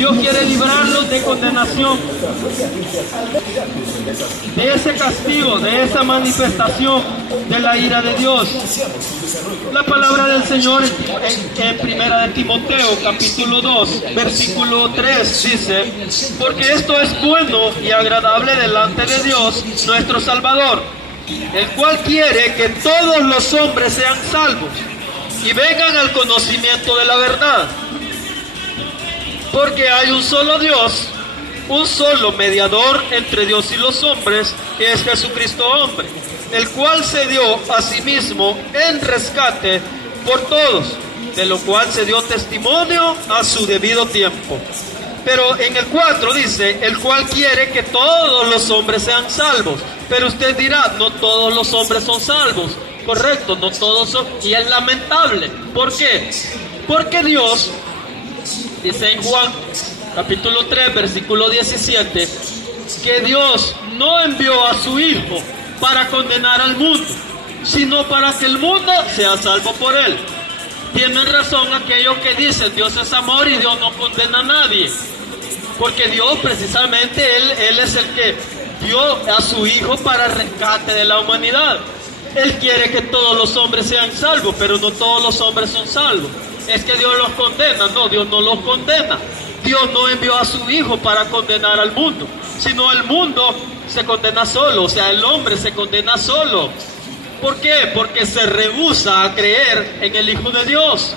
Dios quiere librarlos de condenación, de ese castigo, de esa manifestación de la ira de Dios. La palabra del Señor en Primera de Timoteo, capítulo 2, versículo 3, dice: porque esto es bueno y agradable delante de Dios, nuestro Salvador, el cual quiere que todos los hombres sean salvos y vengan al conocimiento de la verdad. Porque hay un solo Dios, un solo mediador entre Dios y los hombres, que es Jesucristo hombre, el cual se dio a sí mismo en rescate por todos, de lo cual se dio testimonio a su debido tiempo. Pero en el 4 dice: el cual quiere que todos los hombres sean salvos. Pero usted dirá: no todos los hombres son salvos. Correcto, no todos son, y es lamentable. ¿Por qué? Porque Dios, dice en Juan capítulo 3 versículo 17, que Dios no envió a su Hijo para condenar al mundo, sino para que el mundo sea salvo por él. Tienen razón aquellos que dicen: Dios es amor y Dios no condena a nadie, porque Dios precisamente Él es el que dio a su Hijo para el rescate de la humanidad. Él quiere que todos los hombres sean salvos, pero no todos los hombres son salvos. Es que Dios los condena. No, Dios no los condena. Dios no envió a su Hijo para condenar al mundo, sino el mundo se condena solo, o sea, el hombre se condena solo. ¿Por qué? Porque se rehúsa a creer en el Hijo de Dios.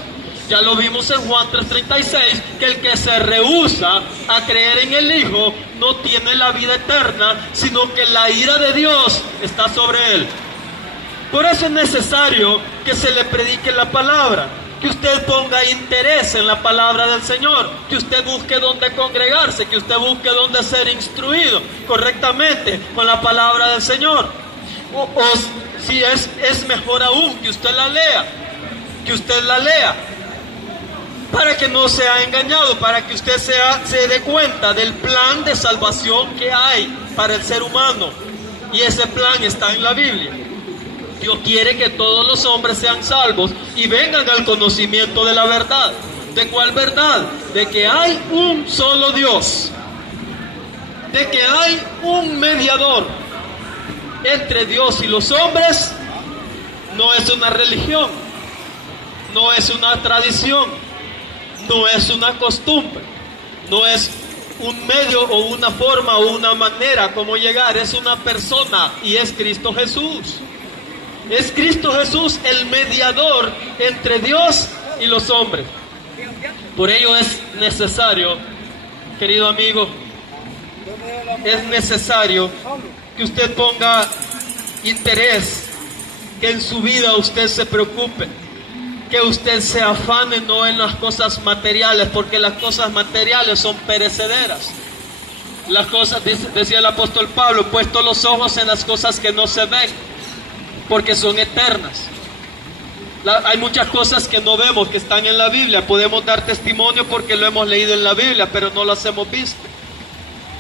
Ya lo vimos en Juan 3:36, que el que se rehúsa a creer en el Hijo no tiene la vida eterna, sino que la ira de Dios está sobre él. Por eso es necesario que se le predique la palabra, que usted ponga interés en la palabra del Señor, que usted busque dónde congregarse, que usted busque dónde ser instruido correctamente con la palabra del Señor. O si es mejor aún que usted la lea, para que no sea engañado, para que usted se dé cuenta del plan de salvación que hay para el ser humano. Y ese plan está en la Biblia. Dios quiere que todos los hombres sean salvos y vengan al conocimiento de la verdad. ¿De cuál verdad? De que hay un solo Dios, de que hay un mediador entre Dios y los hombres. No es una religión, no es una tradición, no es una costumbre, no es un medio o una forma o una manera como llegar. Es una persona, y es Cristo Jesús. Es Cristo Jesús el mediador entre Dios y los hombres. Por ello es necesario, querido amigo, es necesario que usted ponga interés, que en su vida usted se preocupe, que usted se afane no en las cosas materiales, porque las cosas materiales son perecederas. Las cosas, decía el apóstol Pablo, puesto los ojos en las cosas que no se ven, porque son eternas. Hay muchas cosas que no vemos, que están en la Biblia. Podemos dar testimonio porque lo hemos leído en la Biblia, pero no las hemos visto.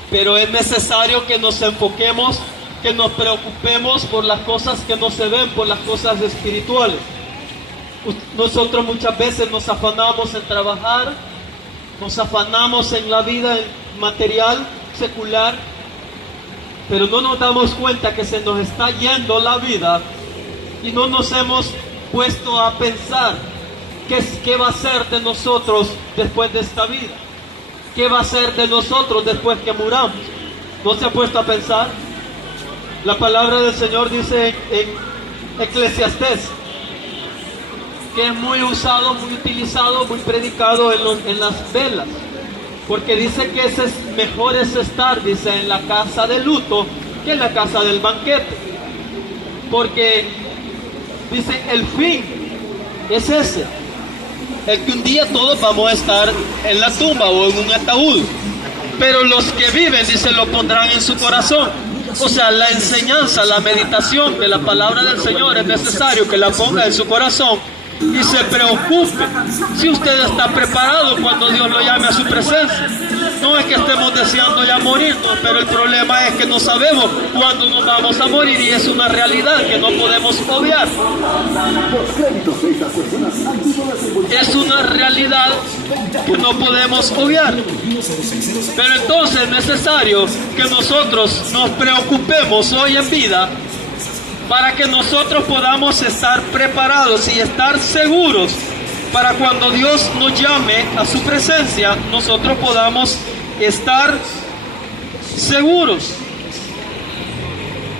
Pero es necesario que nos enfoquemos, que nos preocupemos por las cosas que no se ven, por las cosas espirituales. Nosotros muchas veces nos afanamos en trabajar, nos afanamos en la vida material, secular, pero no nos damos cuenta que se nos está yendo la vida y no nos hemos puesto a pensar qué va a ser de nosotros después de esta vida, qué va a ser de nosotros después que muramos. ¿No se ha puesto a pensar? La palabra del Señor dice en Eclesiastés, que es muy usado, muy utilizado, muy predicado en las velas, porque dice que mejor es estar, dice, en la casa de luto que en la casa del banquete, porque dice el fin es ese, el que un día todos vamos a estar en la tumba o en un ataúd, pero los que viven, dice, lo pondrán en su corazón. O sea, la enseñanza, la meditación de la palabra del Señor es necesario que la ponga en su corazón, y se preocupe si usted está preparado cuando Dios lo llame a su presencia. No es que estemos deseando ya morirnos, pero el problema es que no sabemos cuándo nos vamos a morir, y es una realidad que no podemos obviar. Es una realidad que no podemos obviar. Pero entonces es necesario que nosotros nos preocupemos hoy en vida para que nosotros podamos estar preparados y estar seguros para cuando Dios nos llame a su presencia, nosotros podamos estar seguros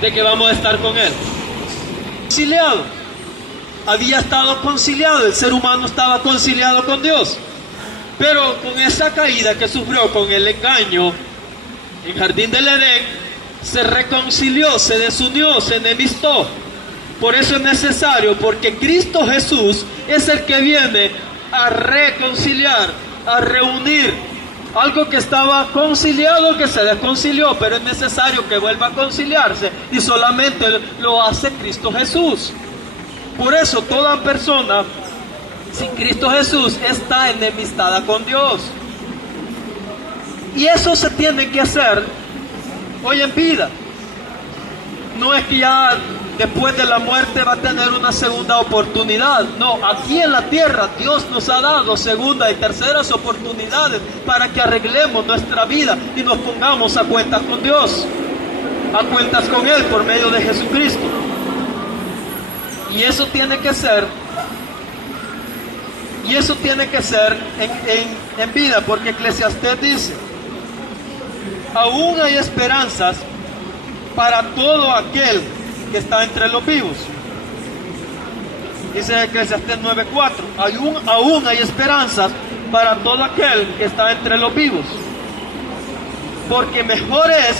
de que vamos a estar con Él. Conciliado, había estado conciliado, el ser humano estaba conciliado con Dios, pero con esa caída que sufrió, con el engaño en Jardín del Edén, se reconcilió, se desunió, se enemistó. Por eso es necesario, porque Cristo Jesús es el que viene a reconciliar, a reunir algo que estaba conciliado, que se desconcilió, pero es necesario que vuelva a conciliarse, y solamente lo hace Cristo Jesús. Por eso toda persona sin Cristo Jesús está enemistada con Dios. Y eso se tiene que hacer hoy en vida. No es que ya después de la muerte va a tener una segunda oportunidad. No, aquí en la tierra Dios nos ha dado segunda y terceras oportunidades para que arreglemos nuestra vida y nos pongamos a cuentas con Dios, a cuentas con Él por medio de Jesucristo. Y eso tiene que ser en vida, porque Eclesiastés dice: aún hay esperanzas para todo aquel que está entre los vivos. Dice Eclesiastés 9:4: aún hay esperanzas para todo aquel que está entre los vivos, porque mejor es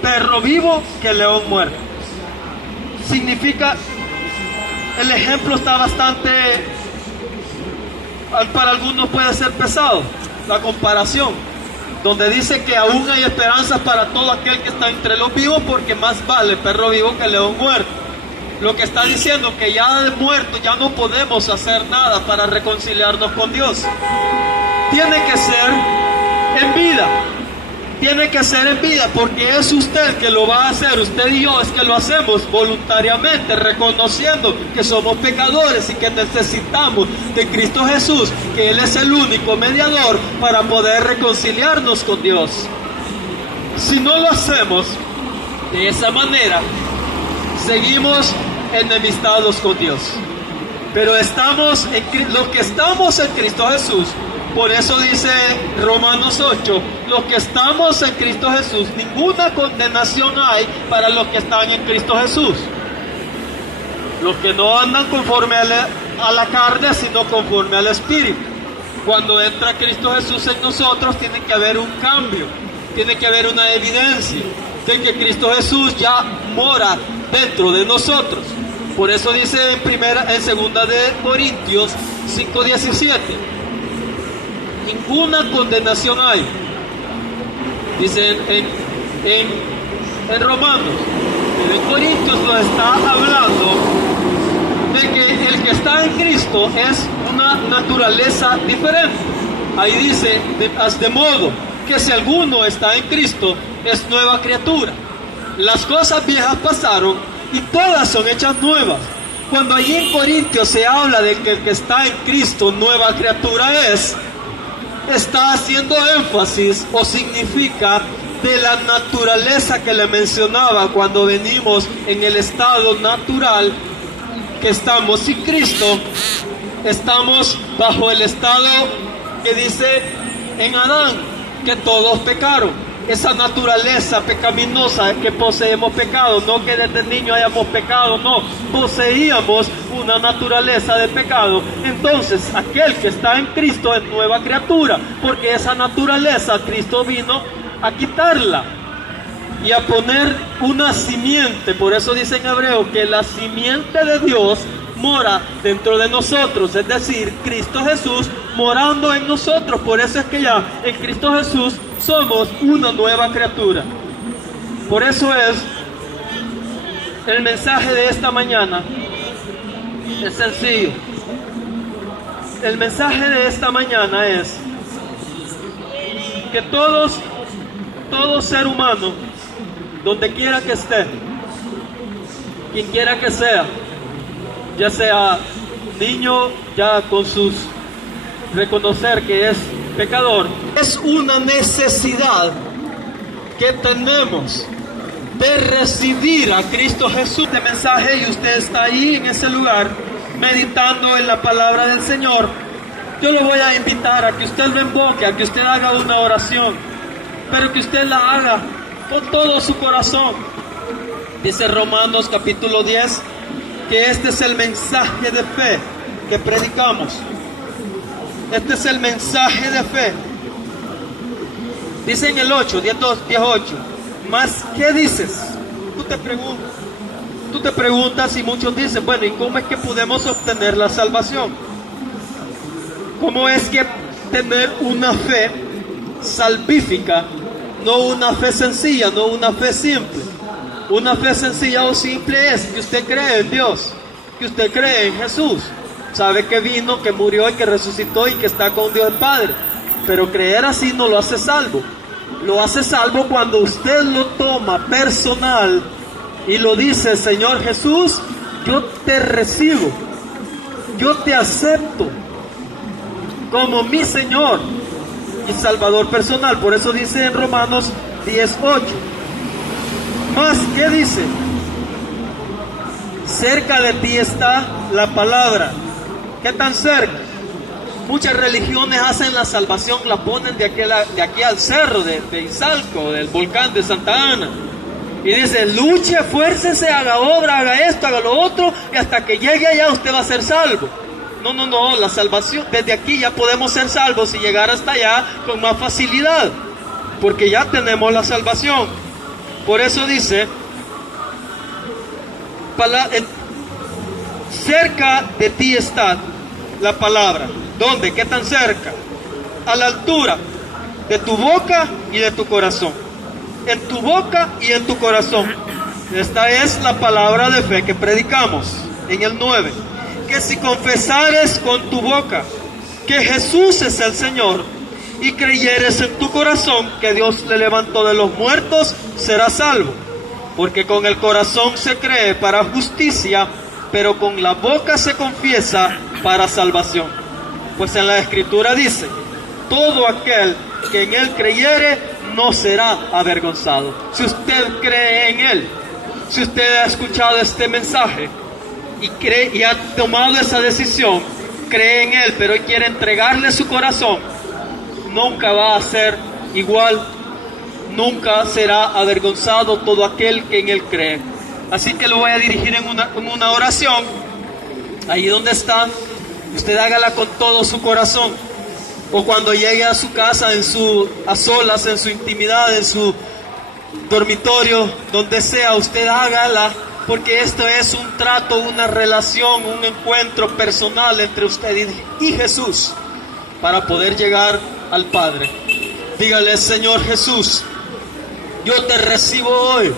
perro vivo que león muerto. Significa, el ejemplo está bastante, para algunos puede ser pesado, la comparación, donde dice que aún hay esperanzas para todo aquel que está entre los vivos, porque más vale perro vivo que león muerto. Lo que está diciendo que ya de muerto ya no podemos hacer nada para reconciliarnos con Dios. Tiene que ser en vida. Tiene que ser en vida, porque es usted que lo va a hacer. Usted y yo es que lo hacemos voluntariamente, reconociendo que somos pecadores y que necesitamos de Cristo Jesús, que Él es el único mediador para poder reconciliarnos con Dios. Si no lo hacemos de esa manera, seguimos enemistados con Dios. Pero los que estamos en Cristo Jesús, por eso dice Romanos 8, los que estamos en Cristo Jesús, ninguna condenación hay para los que están en Cristo Jesús. Los que no andan conforme a la carne, sino conforme al Espíritu. Cuando entra Cristo Jesús en nosotros, tiene que haber un cambio, tiene que haber una evidencia de que Cristo Jesús ya mora dentro de nosotros. Por eso dice en segunda de Corintios 5:17, ninguna condenación hay. Dice en Romanos, pero en Corintios nos está hablando de que el que está en Cristo es una naturaleza diferente. Ahí dice, de modo que si alguno está en Cristo, es nueva criatura. Las cosas viejas pasaron y todas son hechas nuevas. Cuando allí en Corintios se habla de que el que está en Cristo, nueva criatura es, está haciendo énfasis o significa de la naturaleza que le mencionaba cuando venimos en el estado natural, que estamos sin Cristo, estamos bajo el estado que dice en Adán, que todos pecaron. Esa naturaleza pecaminosa que poseemos pecado, no que desde niño hayamos pecado, no, poseíamos una naturaleza de pecado. Entonces aquel que está en Cristo es nueva criatura, porque esa naturaleza Cristo vino a quitarla y a poner una simiente. Por eso dice en Hebreo que la simiente de Dios mora dentro de nosotros, es decir, Cristo Jesús morando en nosotros. Por eso es que ya en Cristo Jesús somos una nueva criatura. Por eso es el mensaje de esta mañana, Es sencillo. El mensaje de esta mañana es que todo ser humano, donde quiera que esté, quien quiera que sea, ya sea niño, ya con sus reconocer que es pecador, es una necesidad que tenemos de recibir a Cristo Jesús. Este mensaje, y usted está ahí en ese lugar meditando en la palabra del Señor, yo lo voy a invitar a que usted lo invoque, a que usted haga una oración, pero que usted la haga con todo su corazón. Dice Romanos capítulo 10 que este es el mensaje de fe que predicamos. Este es el mensaje de fe. Dice en el 8, 10:8, ¿más qué dices? Tú te preguntas y muchos dicen, bueno, ¿y cómo es que podemos obtener la salvación? ¿Cómo es que tener una fe salvífica, no una fe sencilla, no una fe simple? Una fe sencilla o simple es que usted cree en Dios, que usted cree en Jesús, sabe que vino, que murió y que resucitó y que está con Dios el Padre. Pero creer así no lo hace salvo. Lo hace salvo cuando usted lo toma personal y lo dice: Señor Jesús, yo te recibo, yo te acepto como mi Señor y Salvador personal. Por eso dice en Romanos 10:8. Más, ¿qué dice? Cerca de ti está la palabra. ¿Qué tan cerca? Muchas religiones hacen la salvación, la ponen de aquí al cerro de Izalco, del volcán de Santa Ana. Y dice: luche, esfuércese, haga obra, haga esto, haga lo otro, y hasta que llegue allá usted va a ser salvo. No, la salvación, desde aquí ya podemos ser salvos y llegar hasta allá con más facilidad, porque ya tenemos la salvación. Por eso dice, cerca de ti está la palabra. ¿Dónde? ¿Qué tan cerca? A la altura de tu boca y de tu corazón. En tu boca y en tu corazón. Esta es la palabra de fe que predicamos en el 9. Que si confesares con tu boca que Jesús es el Señor y creyeres en tu corazón que Dios le levantó de los muertos, serás salvo. Porque con el corazón se cree para justicia, pero con la boca se confiesa para salvación. Pues en la Escritura dice: todo aquel que en Él creyere no será avergonzado. Si usted cree en Él, si usted ha escuchado este mensaje y ha tomado esa decisión, cree en Él, pero hoy quiere entregarle su corazón, nunca va a ser igual, nunca será avergonzado todo aquel que en Él cree. Así que lo voy a dirigir en una oración. Ahí donde está, usted hágala con todo su corazón. O cuando llegue a su casa, a solas, en su intimidad, en su dormitorio, donde sea, usted hágala, porque esto es un trato, una relación, un encuentro personal entre usted y Jesús, para poder llegar al Padre. Dígale: Señor Jesús, yo te recibo hoy